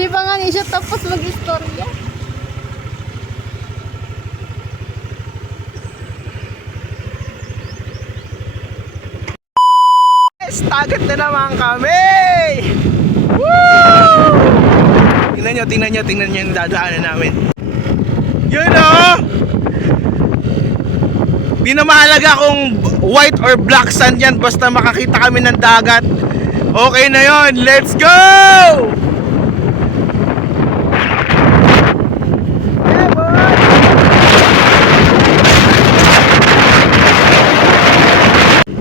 Di ba nga ni siya tapos mag-istorya? Target na naman kami! Woo! Tingnan nyo, tingnan nyo, tingnan nyo yung dadaanan namin. Yun o! Di na mahalaga kung white or black sand yan, basta makakita kami ng dagat. Okay na yon, let's go! Yeah, boy!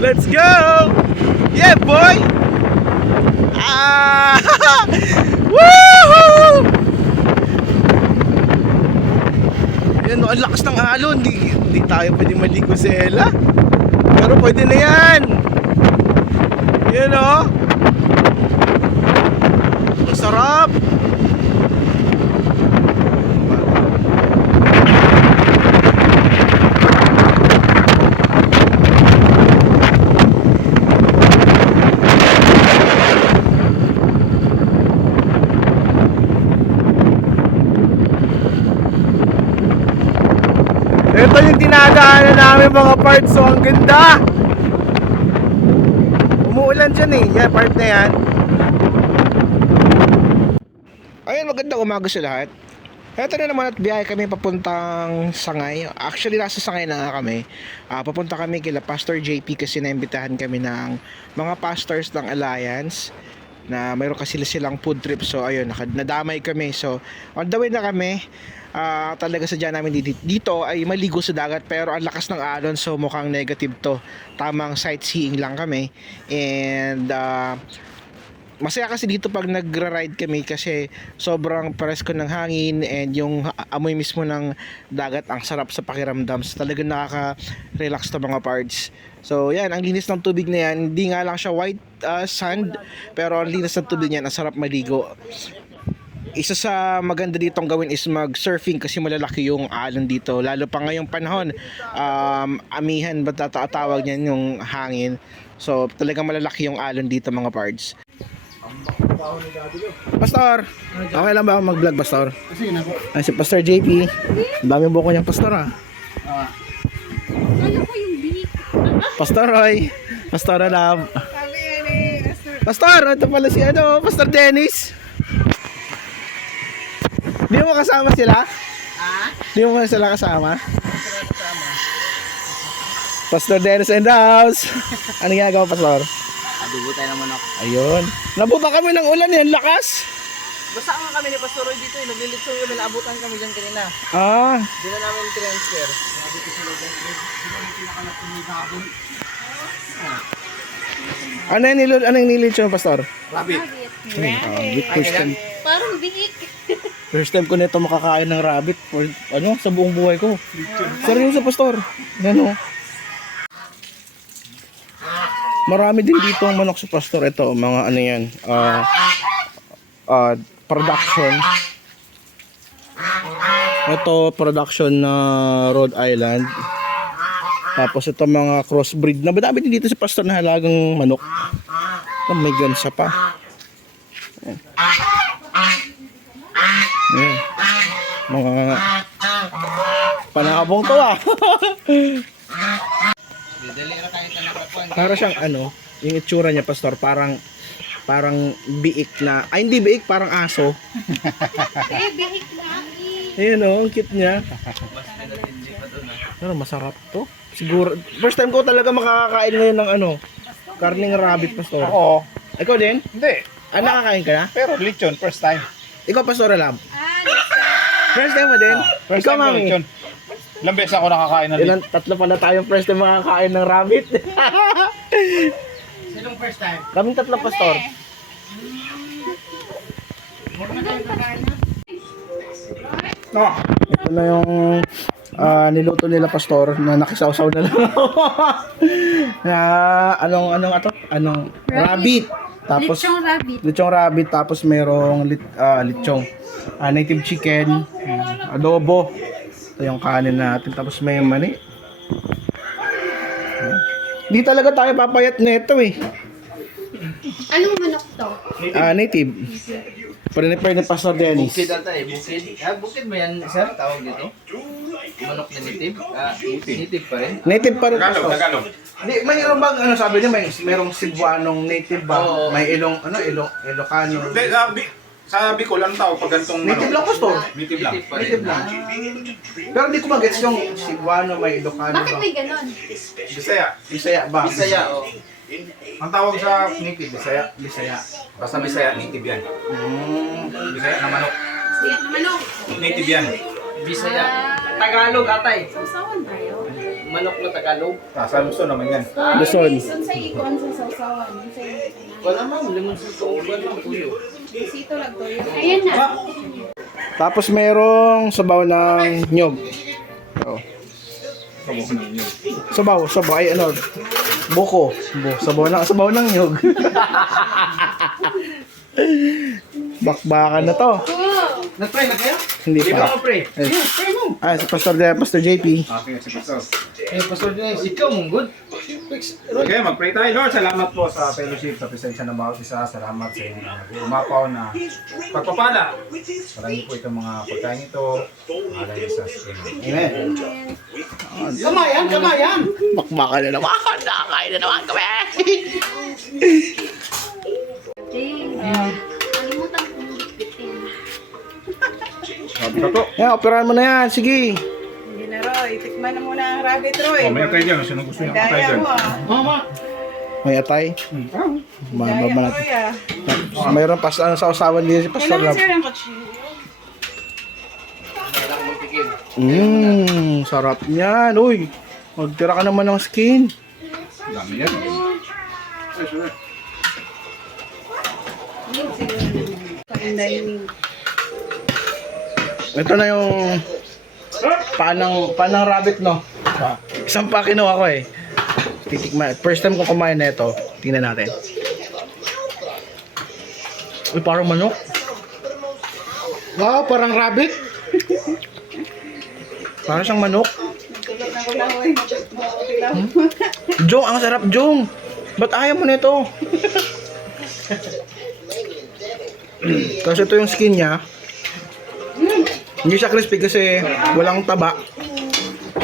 Let's go! Yeah, boy! Ah! Woohoo! Yan, ang lakas ng alon. Di, di tayo pwede maligo sa Ella. Pero pwede na yan. Yan, o. Ang sarap. Ito yung dinadaanan namin mga parts. So, ang ganda. Umuulan dyan eh. Yan, part na yan. Ayun, magandang umaga sa lahat. Ito na naman at biyahe kami papuntang Sangay. Actually, nasa Sangay na nga kami. Ah, papunta kami kila Pastor JP kasi naimbitahan kami ng mga pastors ng Alliance na mayroon kasi silang food trip. So, ayun, nadamay kami. So, on the way na kami. Ah, talaga sadya namin dito, dito ay maligo sa dagat pero ang lakas ng alon so mukhang negative to. Tamang sightseeing lang kami. And ah, masaya kasi dito pag nagra-ride kami kasi sobrang presko ng hangin and yung amoy mismo ng dagat ang sarap sa pakiramdam. So talagang nakaka-relax to mga parts. So yan, ang linis ng tubig na yan, hindi nga lang siya white uh, sand pero ang linis ng tubig niyan, ang sarap maligo. Isa sa maganda ditong gawin is mag-surfing kasi malalaki yung alon dito. Lalo pa ngayong panahon, um, amihan ba tatawag niyan yung hangin. So talagang malalaki yung alon dito mga parts. Pastor, okay lang ba ako mag-vlog, Pastor? Ay, si Pastor JP. Ang dami buko niyang Pastor, ah. Ano ko yung bilik? Pastor Roy. Pastor Love. Pastor, ito pala si ano, Pastor Dennis. Di mo kasama sila? Ah? Di mo sila kasama? Pastor Dennis and the house. ano ginagawa, Pastor? Adubo tayo naman ako. Ayun. Nabuta kami ng ulan yan, lakas. Basta nga kami ni Pastor Roy dito eh. Naglilitsong kami. Naabutan kami dyan kanina. Ah, Hindi na namin transfer. ano yung nilod, ano yung siya, Pastor? Rabbit. Big first time. Parang biik. First time ko nito makakain ng rabbit for, ano, sa buong buhay ko. Seryoso, Pastor. Yan o. Marami din dito ang manok sa Pastor. Ito, mga ano yan. ah ah, production. Ito, production na Rhode Island. Tapos ito mga crossbreed. Nabadami din dito sa Pastor na halagang manok. Oh, may gansa pa. Ayan. Mga panabong to ah. Para siyang ano, yung itsura niya pastor, parang parang biik na, ay hindi biik, parang aso. Eh, biik lang. eh. Ayun oh, ang cute niya. Pero masarap to. Siguro, first time ko talaga makakakain ngayon ng ano, karning rabbit pastor. Oo. Ikaw din? Hindi. Ah, nakakain ka na? Pero lechon, first time. Ikaw pastor alam? First time mo din? First Ikaw time mami? lechon. Ilang beses ako nakakain ng. Ilan, tatlo pala tayong first time makakain ng rabbit. Sinong first time? Kaming tatlo pastor. No. Ito na yung ah, niluto nila pastor na nakisawsaw na lang ako. na anong anong ato? Anong rabbit. Tapos Lechong rabbit. lechong rabbit tapos merong lit, ah, lechong ah, native chicken, mm, adobo. Ito yung kanin natin tapos may mani. Di talaga tayo papayat nito eh. Anong manok to? Ah, native. Prepare ni Pastor Dennis. Bukid ata eh, bukid. Ah, bukid ba yan, sir? Tawag dito? Manok na native? Ah, native pa rin. Native pa rin Tagalog. Tagalog. Di, mayroon bang ano sabi niya may merong Cebuanong native ba? Oo. May ilong ano ilong Ilocano. Hindi, sa, Bi- sa Bicol, anong tawag pag ganitong Native lang Pastor. Native lang. Native pa rin. Native lang. Pero hindi ko magets yung Cebuano may Ilocano Bakit ba? may ganon? Bisaya. Bisaya ba? Bisaya, oh. Ang tawag sa native, Bisaya. Bisaya. Basta Bisaya, native yan. Mm. Bisaya na manok. Siya na manok. Native yan. Bisaya. Tagalog ata eh. Sausawan tayo. Manok na Tagalog. Ah, sa Luzon naman yan. Luzon. Sun sa ikon sa sausawan. Sun sa Wala man, limon sa lang, tuyo. Sito lang to. Ayan na. Tapos merong sabaw ng nyog. Oh. Sabaw, sabaw ay ano? Buko. Bu, sabaw ng sabaw ng nyog. Bakbakan na to. Nag-pray na kayo? Hindi Di ba pa. mo pray? Eh. Yeah, pray mo. Ay, si Pastor De, Pastor JP. Okay, sige so. Eh, Pastor Dennis, ikaw mong good. Okay, mag-pray tayo. Lord, salamat po sa fellowship, sa presensya ng bawat isa. Salamat sa inyong uh, umapaw na pagpapala. Maraming po itong mga pagkain ito. Alay sa Amen. Amen. Kamayan, kamayan! Bakbakan na naman. Nakakain na naman kami. Jing. Yan, operahan mo na yan. Sige. Hindi na Roy, tikman na muna ang rabbit Roy. Oh, may kayo dyan. Sino gusto niyo kayo Daya dyan? mo ah. Mama! May atay. Daya Mababa mo natin. Roy ah. Mayroon pas ano, sa usawan din si Pastor Kailangan Rob. sir ang kutsilyo. Mmm, sarap niyan. Uy, magtira ka naman ng skin. Dami yan. Dining. Ito na yung panang panang rabbit no. Isang pa kinuha ko eh. Titikman. First time ko kumain na ito. Tingnan natin. Uy, parang manok. Wow, parang rabbit. parang siyang manok. Lang. Jong, ang sarap, Jong. Ba't ayaw mo nito? Kasi ito yung skin niya. Hindi siya crispy kasi walang taba.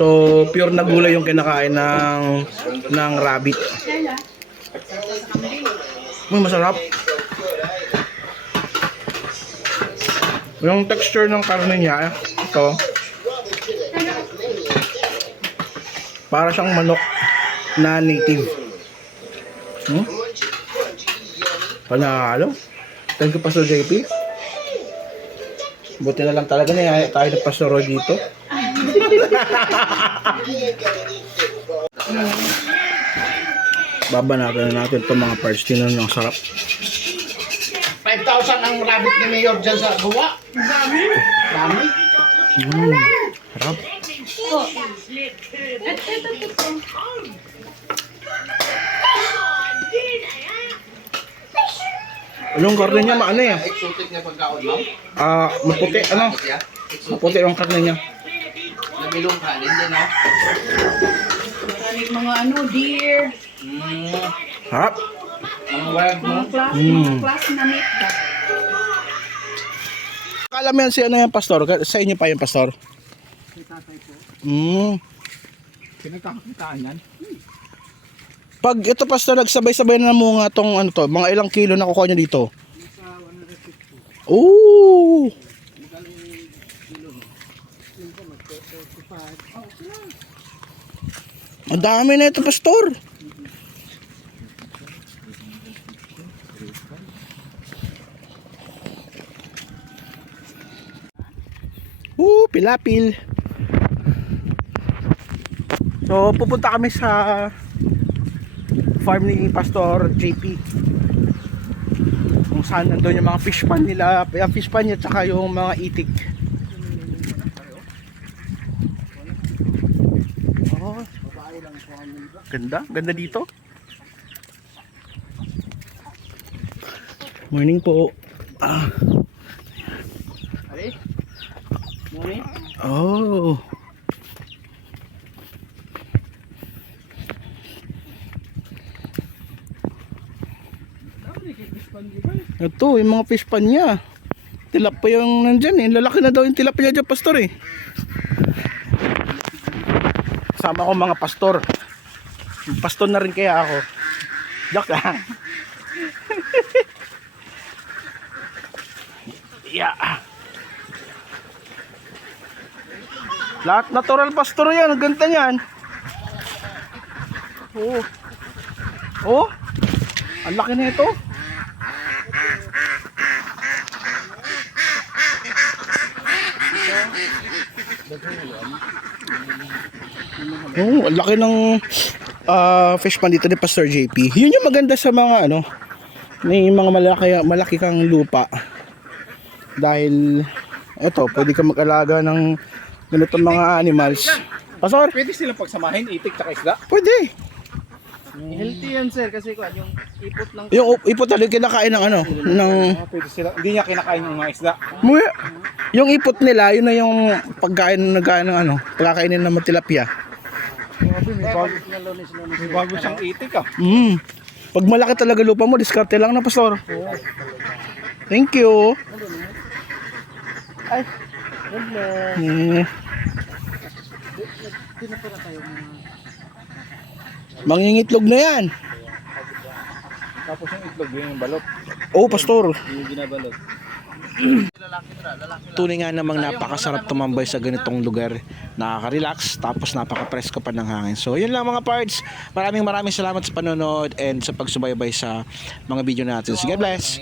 So, pure na gulay yung kinakain ng ng rabbit. Uy, masarap. Yung texture ng karne niya, ito. Para siyang manok na native. Hmm? Panalo. Thank you, Pastor JP. Buti na lang talaga na tayo ng Pastor Roy dito. Babanatan na natin itong mga parts. Tinan ang sarap. 5,000 ang rabbit ni Mayor dyan sa gawa. Dami. Dami. Mm, sarap. At ito, ito, Yung karne niya maano eh. Exotic na pagkaon, ma'am. Ah, maputi. Ano? Maputi yung karne niya. Nabilong kanin din, no? Maraming mga ano, deer. Mm. Sarap. Ang wag mo. Mga class, Mm. mga class na meat? Akala mo yan si ano yung pastor? Sa inyo pa yung pastor? Mm. Pinagkakakitaan yan. Pag ito pastor nagsabay-sabay na namunga tong ano to, mga ilang kilo na kukuha nyo dito? Ooh! Ang dami na ito pastor. Ooh, pilapil. So, pupunta kami sa farm ni Pastor JP kung saan nandun yung mga fish pan nila yung fish pan niya tsaka yung mga itik. Oh, ganda. Ganda dito. Morning po. Ah. Morning. oh Ito, yung mga fish pan niya. Tilapia yung nandyan eh. Lalaki na daw yung tilapia niya dyan, pastor eh. Kasama ko mga pastor. Pastor na rin kaya ako. Joke lang. yeah. Lahat natural pastor yan. Ang ganda niyan. Oo. Oh. Ang laki na ito. Oh, ang laki ng ah, fish pan dito ni Pastor JP. Yun yung maganda sa mga ano, may mga malaki malaki kang lupa. Dahil eto, pwede ka mag-alaga ng ganitong mga animals. Pastor, Pwede silang pagsamahin, itik tsaka isda. pwede. Healthy yan sir kasi kuan yung ipot ng Yung ipot talaga kinakain ng ano, ng Ah, pwede sila, hindi niya kinakain yung mga isda. Muya, yung ipot nila, yun na yung pagkain na nagkain ng ano, pagkakainin ng tilapia. May bago, may bago siyang itik ah. Mm. Pag malaki talaga lupa mo, diskarte lang na, pastor. Thank you. Ay. Mm. Mangingitlog na yan. Tapos yung itlog, yun yung balot. Oh, pastor. Yung ginabalot. Tunay nga namang napakasarap tumambay sa ganitong lugar. Nakaka-relax, tapos napaka-presko pa ng hangin. So, yun lang mga parts. Maraming maraming salamat sa panonood and sa pagsubaybay sa mga video natin. Sige, bless!